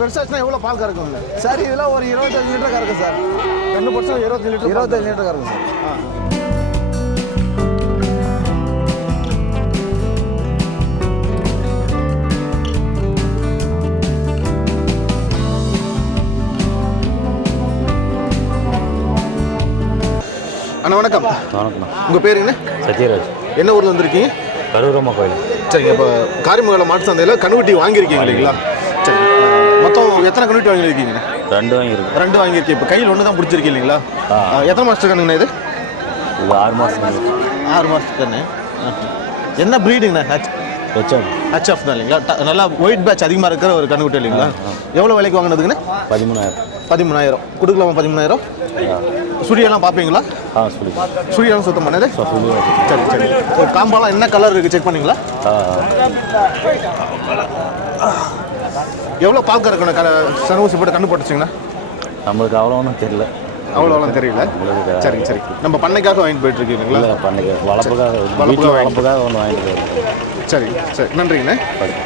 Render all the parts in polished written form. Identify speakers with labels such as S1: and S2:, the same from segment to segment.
S1: பெருசாச்சுன்னா எவ்வளோ பால் கறக்குங்க
S2: சார் இதெல்லாம் ஒரு 25 லிட்டர் கறக்கும் சார்.
S1: 2 பர்சன்ட்
S2: 25 லிட்டர் கறக்கும் சார்.
S1: அண்ணா வணக்கம்.
S3: வணக்கம்.
S1: உங்கள் பேர் என்ன?
S3: சத்யராஜ்.
S1: என்ன ஊரில் வந்துருக்கீங்க?
S3: கரூரம்மா கோயில்.
S1: சரிங்க. இப்போ காரிமங்கலம் மாட்டு சந்தையில் கண்ணுக்குட்டி வாங்கியிருக்கீங்க இல்லைங்களா? சரி. மொத்தம் எத்தனை கண்ணுக்குட்டி வாங்கியிருக்கீங்க?
S3: 2 வாங்கியிருக்கு.
S1: 2 வாங்கியிருக்கீங்க. இப்போ கையில் ஒன்று தான் பிடிச்சிருக்கீங்க இல்லைங்களா? எத்தனை மாதத்துக்கு கண்ணுங்கண்ணா இது?
S3: இது 6 மாதம்.
S1: 6 மாதத்துக்கு கண்ணு. என்ன ப்ரீடுங்கண்ணா? ஹெச்எஃப் தான் இல்லைங்களா? நல்லா ஒயிட் பேட்ச் அதிகமாக இருக்கிற ஒரு கண்ணுக்குட்டி இல்லைங்களா? எவ்வளோ விலைக்கு வாங்கினதுங்கண்ணா? 13,000. கொடுக்கலாமா 13,000? சுழியெல்லாம் பார்ப்பீங்களா? சுழியெல்லாம் சுத்தம் பண்ணது? சரி சரி. ஒரு காம்பாலாம் என்ன கலர் இருக்குது செக் பண்ணிங்களா? எவ்வளோ பால் கறக்கணும் சனூசி போட்டு கண்ணு போட்டுச்சிங்கண்ணா?
S3: நம்மளுக்கு அவ்வளோன்னு தெரியல.
S1: அவ்வளோலாம் தெரியல. சரிங்க சரி. நம்ம பண்ணைக்காக வாங்கிட்டு போயிட்டு இருக்கீங்களா?
S3: பண்ணைக்கு வளர்ப்புக்காக ஒன்று வாங்கிட்டு போயிருக்கோம்.
S1: சரி சரி. நன்றிங்கண்ணே.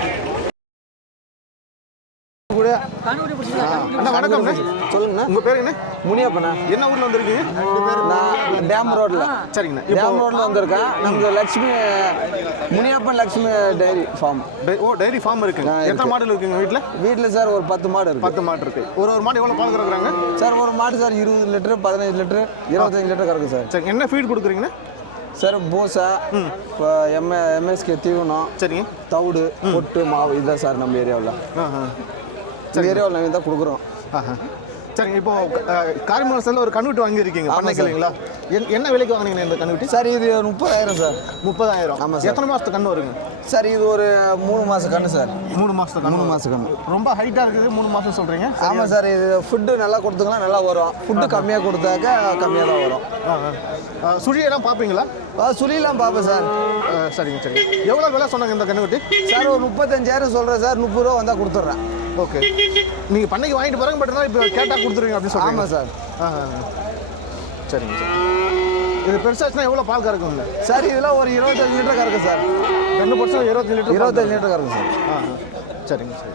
S1: அண்ணா வணக்கம்ண்ணே.
S2: சொல்லுங்கண்ணா.
S1: உங்கள் பேர் என்ன?
S2: முனியப்பண்ணா.
S1: என்ன ஊரில் வந்திருக்கீங்க?
S2: நான் டேம் ரோட்டில்.
S1: சரிங்கண்ணா.
S2: டேம் ரோட்டில் வந்திருக்கேன். நமக்கு Lakshmi Muniyappan Lakshmi dairy farm.
S1: Dairy farm இருக்குங்க. எத்தனை மாடுகள் இருக்குங்க வீட்டில்?
S2: வீட்டில் சார் ஒரு 10 மாடு இருக்குது.
S1: 10 மாடு இருக்குது. ஒரு மாடு எவ்வளோ பால் கறக்குறாங்க
S2: சார்? ஒரு மாடு சார் 20 லிட்டரு, 15 லிட்டரு, 25 லிட்டர் கறக்கு சார்.
S1: சரி. என்ன ஃபீட் கொடுக்குறீங்கண்ணா?
S2: சார் பூசா, இப்போ எம்எஸ்கே தீவனம்,
S1: சரிங்க,
S2: தவிடு, பொட்டு, மாவு, இதுதான் சார் நம்ம ஏரியாவில். இந்த ஏரியாவில் நாங்கள் தான் கொடுக்குறோம்.
S1: சரிங்க. இப்போ காரிமங்கலத்தில் ஒரு கண்ணுட்டி வாங்கியிருக்கீங்க பண்ணைக்கு இல்லைங்களா? என்ன விலைக்கு வாங்கினீங்க இந்த கண்ணுட்டி?
S2: சார் இது 30,000 சார்.
S1: 30,000.
S2: ஆமாம் சார்.
S1: எத்தனை மாதத்து கண்ணு வருங்க
S2: சார்? இது ஒரு 3 மாத கண்ணு சார்.
S1: 3 மாதத்து கண்ணு.
S2: 3 மாத கண்ணு.
S1: ரொம்ப ஹைட்டாக இருக்குது. 3 மாதம் சொல்கிறீங்க?
S2: ஆமாம் சார். இது ஃபுட்டு நல்லா கொடுத்தீங்கன்னா நல்லா வரும். ஃபுட்டு கம்மியாக கொடுத்தாக்க கம்மியாக தான் வரும்.
S1: சுழியெல்லாம் பார்ப்பீங்களா?
S2: சுழியெல்லாம் பார்ப்பேன் சார்.
S1: சரிங்க சரி. எவ்வளோ விலை சொன்னாங்க இந்த கண்ணுக்குட்டி?
S2: சார் ஒரு 35,000 சொல்கிறேன் சார். 30 ரூபா வந்தால் கொடுத்துட்றேன்.
S1: ஓகே. நீங்கள் பண்ணைக்கு வாங்கிட்டு போகிறாங்க, பட் இப்போ கேட்டால் கொடுத்துருவீங்க அப்படின்னு சொல்லுங்கள்.
S2: ஆமாம் சார்.
S1: சரிங்க சார். இது பெருசாச்சுன்னா எவ்வளோ பால் கறக்குங்க
S2: சார்? இதெல்லாம் ஒரு 25 லிட்டர் கறக்கு சார்.
S1: 2 பர்சன்ட் 25
S2: லிட்டர் கறக்கு சார்.
S1: சரிங்க சரி.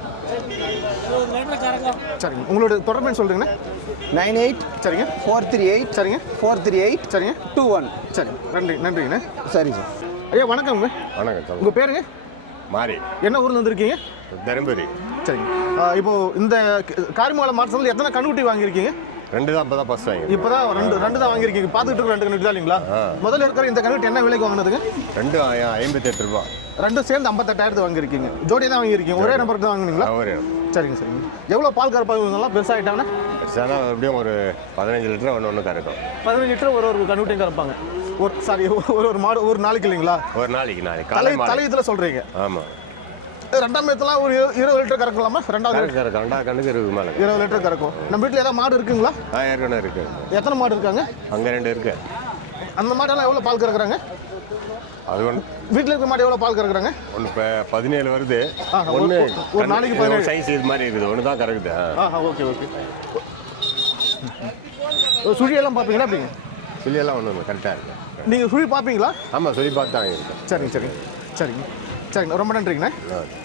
S1: சரிங்க. உங்களோட தொடர்பு சொல்கிறீங்கண்ணா?
S2: 98
S1: சரிங்க
S2: 438
S1: சரிங்க
S2: 438
S1: சரிங்க
S2: 21.
S1: சரி. நன்றிங்கண்ணா.
S2: சரி சார்.
S1: ஐயா வணக்கங்க.
S4: வணக்கம்.
S1: உங்கள் பேருங்க?
S4: மாறி.
S1: என்ன ஊர்ல வந்துருக்கீங்க?
S4: தருமபுரி.
S1: சரிங்க. இப்போ இந்த காரிமங்கலம் மாவட்டத்தில் எத்தனை கண்ணுக்குட்டி வாங்கியிருக்கீங்க?
S4: 2 தான். இப்போதான் ஃபர்ஸ்ட் வாங்கி.
S1: இப்போதான் ரெண்டு தான் வாங்கியிருக்கீங்க. பார்த்துட்டு இருக்க 2 கண்ணுக்குட்டி தான் இல்லைங்களா? முதல்ல இருக்கிற இந்த கண்ணுக்குட்டி என்ன விலைக்கு வாங்கினதுங்க?
S4: 2 58 ரூபா. 2
S1: சேர்ந்து 58,000 வாங்கியிருக்கீங்க. ஜோடி தான் வாங்கியிருக்கீங்க. ஒரே நம்பருக்கு தான் வாங்கினீங்களா? சரிங்க சரிங்க. எவ்வளோ பால் கறப்பாங்க? பெருசாகிட்டாங்கன்னா
S4: பெருசானா எப்படியும் ஒரு 15 லிட்டர் ஒன்று கறக்கும்.
S1: 15 லிட்டர் ஒரு கண்ணுக்குட்டியும் கறப்பாங்க. ஒரு மாடு ஒரு நாளைக்கு இல்லைங்களா?
S4: ஒரு நாளைக்கு
S1: தலையத்தில் சொல்கிறீங்க?
S4: ஆமாம்.
S1: 2ஆம் இடத்துல ஒரு 20 லிட்டர் கறக்கலாமா? 2வது
S4: கண்ணுக்கு 20 மேலே
S1: 20 லிட்டர் கறக்கும். நம்ம வீட்டில் ஏதாவது மாடு இருக்குங்களா?
S4: ஏற்கனவே இருக்கு.
S1: எத்தனை மாடு இருக்காங்க?
S4: அங்கே 2 இருக்கு.
S1: அந்த மாடெல்லாம் எவ்வளோ பால் கறக்குறாங்க?
S4: அது ஒன்று.
S1: வீட்டில் இருக்கிற மாடு எவ்வளோ பால் கறக்குறாங்க?
S4: ஒன்று இப்போ 17 வருது.
S1: ஒன்று ஒரு நாளைக்கு 17
S4: சைஸ் இது மாதிரி இருக்குது. ஒன்று தான் கறக்குது.
S1: ஓகே. சுழியெல்லாம் பார்ப்பீங்களா? அப்படிங்க
S4: சுழியெல்லாம் ஒன்று கரெக்டாக இருக்குது.
S1: நீங்கள் சுழி பார்ப்பீங்களா?
S4: ஆமாம், சுழி பார்த்து தான் இருக்கு.
S1: சரிங்க. ரொம்ப நன்றிங்கண்ணா.